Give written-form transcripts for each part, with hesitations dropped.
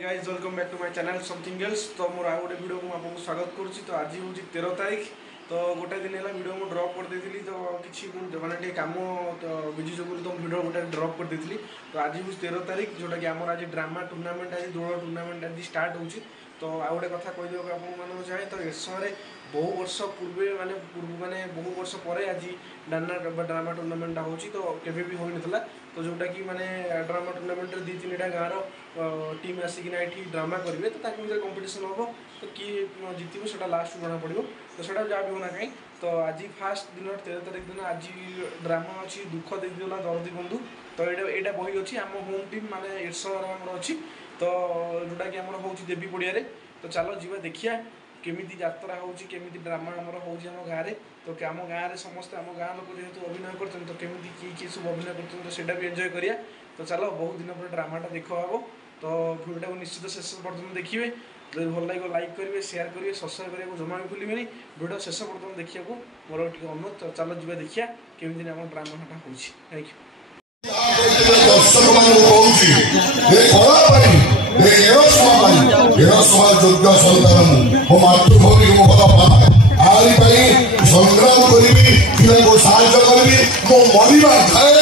Guys welcome back to my channel something else. तो more आउ गोटे वीडियो को आपको स्वागत करुच्ची। तो आज हूँ 13 तारीख। तो गोटे दिन है वीडियो मुझे ड्रप कर देती। तो किसी मैंने कम तो बिजी जो तो वीडियो गोटे ड्रप कर देती। तो आज हूँ 13 तारीख जोटा कि आम आज ड्रामा टूर्नामेंट आज दोल टूर्नामेंट आज स्टार्ट हो। तो आ गोटे कथा कहीदेव आपको चाहे तो ए समय बहु वर्ष पूर्वे माने बहु वर्ष पर आज ड्रामा टूर्नामेंट हो तो केवे भी हो ना। तो जोटा कि माने ड्रामा टूर्नामेंट दी तीन गाँव टीम आसिकिना ये ड्रामा करेंगे तो भर कंपिटिशन हम तो किए जितब से लास्ट जना पड़ो तो सो जहाँ भी होना कहीं। तो आज फास्ट दिन 13 तारीख दिन आज ड्रामा अच्छी दुख देदेला दरदी बंधु। तो यहाँ बही अच्छी आम होम टीम माने एरसमार अच्छी तो जोटा कि आम हो देवी पड़िया। तो चलो जीवा देखिया केमी यात्रा होमी ड्रामा आमर हो गाँव में। तो आम गाँव में समस्त आम गाँव लोग जेहतु अभिनय कर तो केमी किए सब अभिनय कर भी एंजॉय करिया। तो चलो बहुत दिन पर ड्रामाटा देख हम। तो भिडियो को निश्चित शेष पर्यटन देखिए। जो भल लगे लाइक करेंगे शेयर करेंगे सब्सक्राइब करने को जमा भी भूलें। भिडियो शेष पर्यटन देखा मोर अनुरोध। तो चलो जी देखिया केमी आम ड्रामाटा हो। Thank you. संग्राम करी साहय करी मो मरवा थाए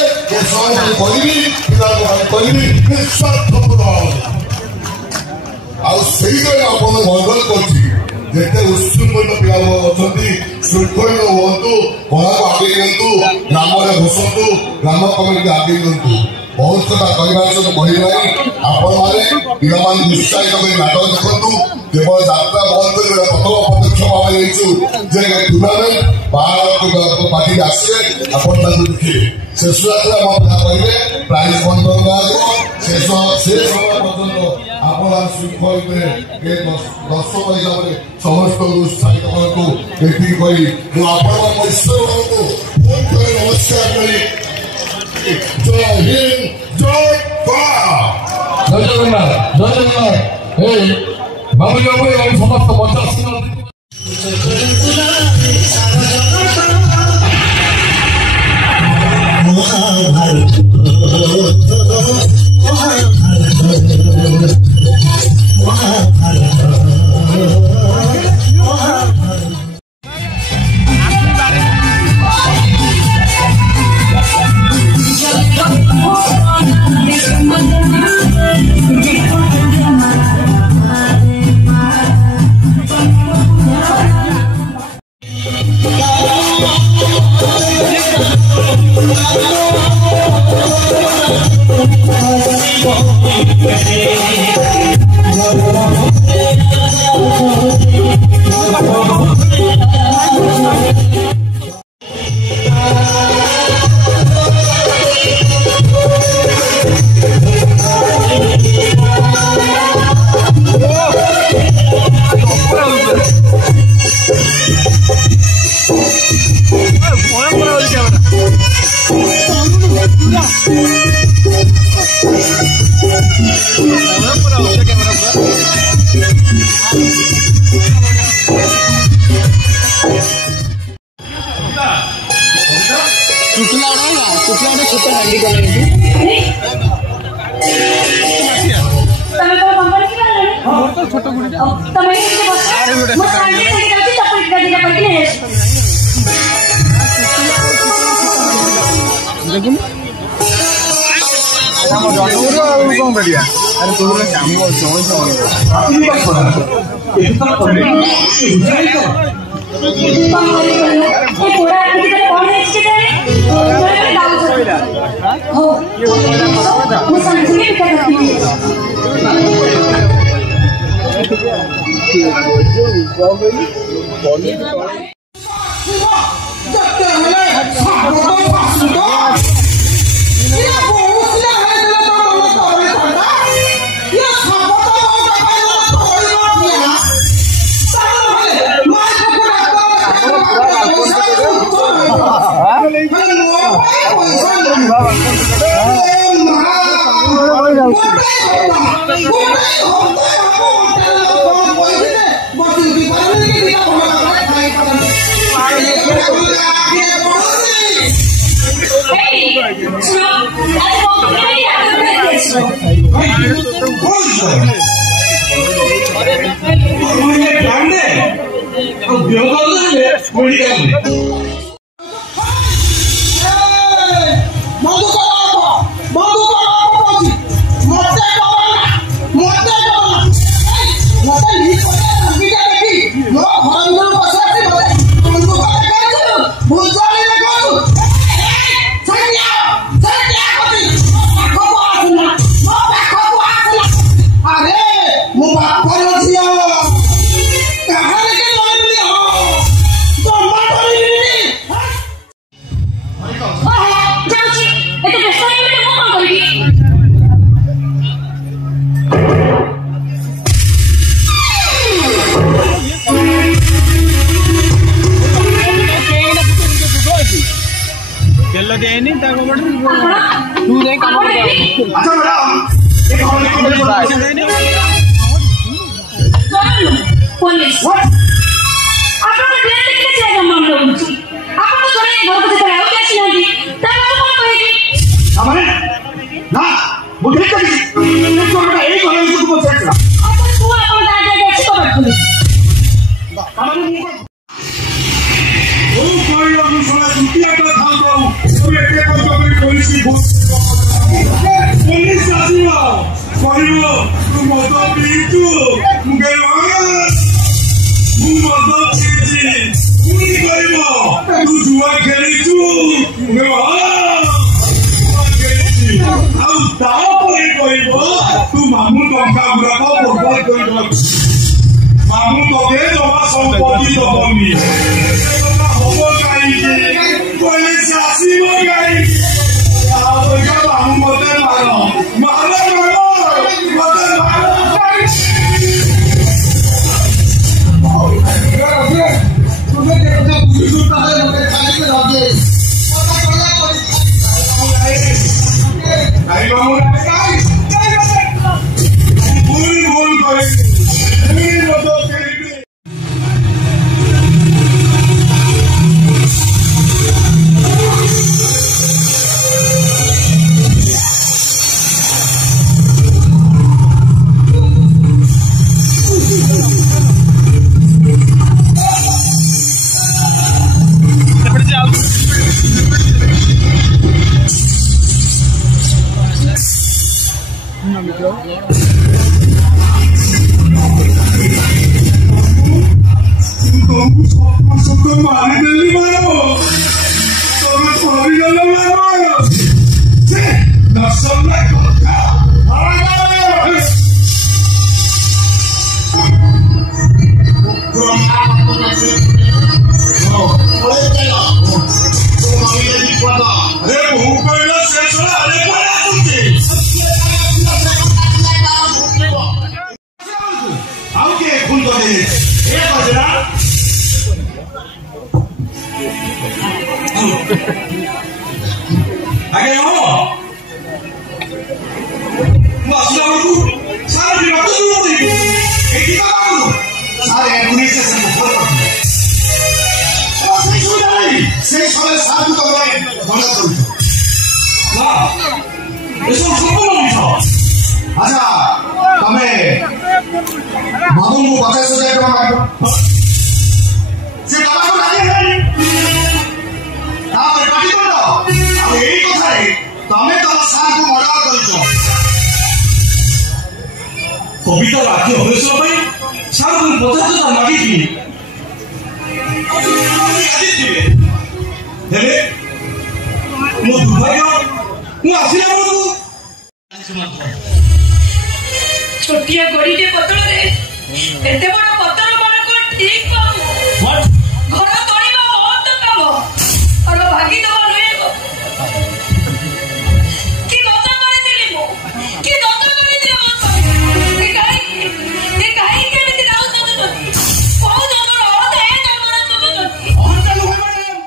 मंगल करते उत्सृंखल पिला श्रृंखलित हूँ कला को आगे दिंतु ग्राम घुसतु ग्राम कमिटी आगे दिंतु बहुत कथा कहना कहना आपण मैंने उत्साहित कर नाटक देखु केवल यात्रा बंद कर प्रथम पदक्षेप टूर्णामेंट बाहर पार्टी आसे देखिए शेष यात्रा कहे प्राइज बंटन शेष समय पर्यटन आप श्रृंखलित दर्शक हिसाब से समस्त उत्साहित नमस्कार करी जय हिंद जय जगन्नाथ जय जगन्नाथ बाबू समस्त मंच छोटा हांडी छोट कौन बढ़िया अरे Hey, मुझे ध्यान दे और बेहोश ले मेडिकल में बंदूक पहुंची मरते मत लीक होते रंगीटा देखी लो घर में बसा के बंदूक लगाओ भूल जाने लगो चल क्या होती को आसना अरे वो बाप पर छिया कहां लेके लड़ लिया हो तो मत बोली जाउची एते व्यस्त होई मते मो कोन करबी केला देनी ताको बड़ तू जाई काम कर अच्छा मैडम एक और पुलिस आपन को ढेर लिखने चाहिए मामला होची आपन को थोड़े घर को चलाओ कैसे नहीं तब आप कौन कहेगी हमारे ना बुद्धि का एक और को चेक करा अपन तू अपन दादा जैसे को बैठ पुलिस हमारे मुंह पर ओ कोई लोग सुना दुनिया का था तो ये के को पुलिस की पुलिस आसीबो करिवो तू मत पीतु मुगे मांगा मु मत पीती पुनी करिवो तू जुआ खेलिचु मुगे ଆଉ ତାପରେ କହିବ ତୁ ମାମୁଁ ଟଙ୍କା ଗୁଡାକ ବର୍ବାଦ କରିବ ମାମୁଁ ତତେ ଜମା ସମ୍ପତ୍ତି ଦବନି ହବ କାହିଁକି ପୋଲିସ ଆସିବ କାହିଁକି ଆଉ ମାମୁଁ ମତେ ମାର ମତେ नहीं मामू भूल करे अच्छा तमें मामू को 50,000 टका मांगो से बाबा को राजी है तापर पार्टी कर दो अब यही कथा है तमें तो सार को मर्डर करछो कविता राखी अभ्यास भाई सार को 50,000 मांगी थी राजी थी हेले मो दुर्भाग्य मु आसिला मो छोटिया गड़ीटे पतल रे एते बड़ पतल बड़ को ठीक पाऊ घर तोड़ीबा बहुत काम और भागी दबा नुए की दोता करे दिली मो की दोता करे दिली मो ए काई के बिति राउ तो नथी बहुत जंगल औरत है जंगल तो नथी और चलो मैडम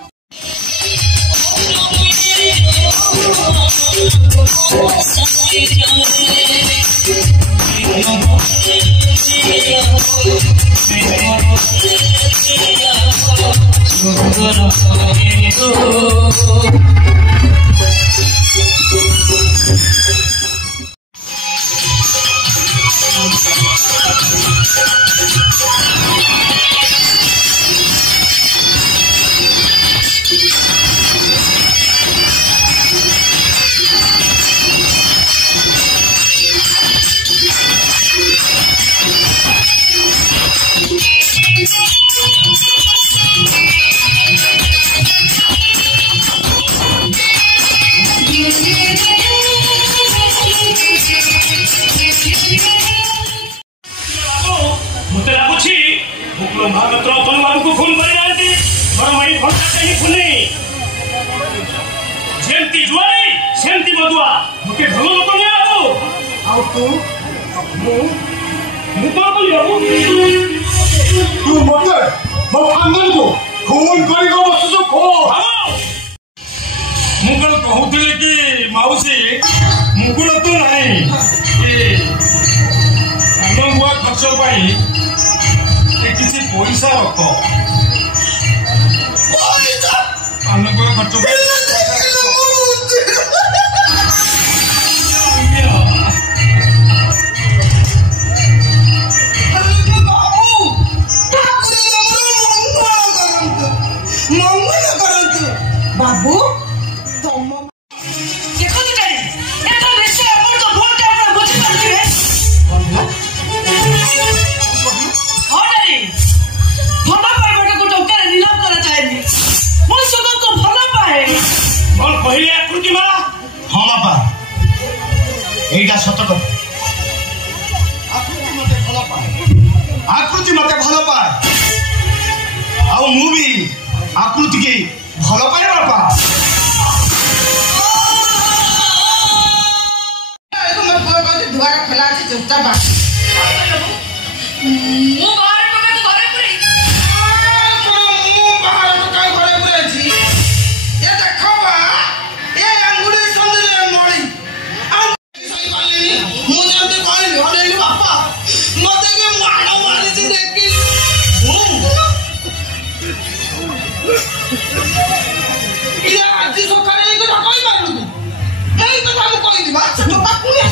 महापात्र तनु बाबू को खून कर मोर मई भट्टा कहीं खुनी जेमती जुआरी सेमती मधुआ मुके भल लोक नहीं बाबू आउ तू मु कौन बोली बाबू तू मते मो खानदान को खून करी को बसु खो मु कल कहूतले कि माउसी मुकुड़ तो नहीं ए अनुगुआ खर्च पाई किसी पैसा रख अनुगुआ खर्च बाबू कहले आकृति माला हाँ बापा एटा सत कथा आकृति मते भल पाए आ मु भी आकृति की भल पाए बापा दुआर खेला अच्छी चुपचाप ମୁଁ ବାହାର ଟଙ୍କା ଘରେ ପୁରେଇ बाहर तो कहीं घरे बुलाइছি ये देखो बा ये अंगुड़ी संदरे मळी सही बोलली मु जेंती कहली हडेली बापा मते के माडो मारिছি देखि ये आज सकाळे एक कहि मारलु एई तो हम कहि दिबा से टका पुणे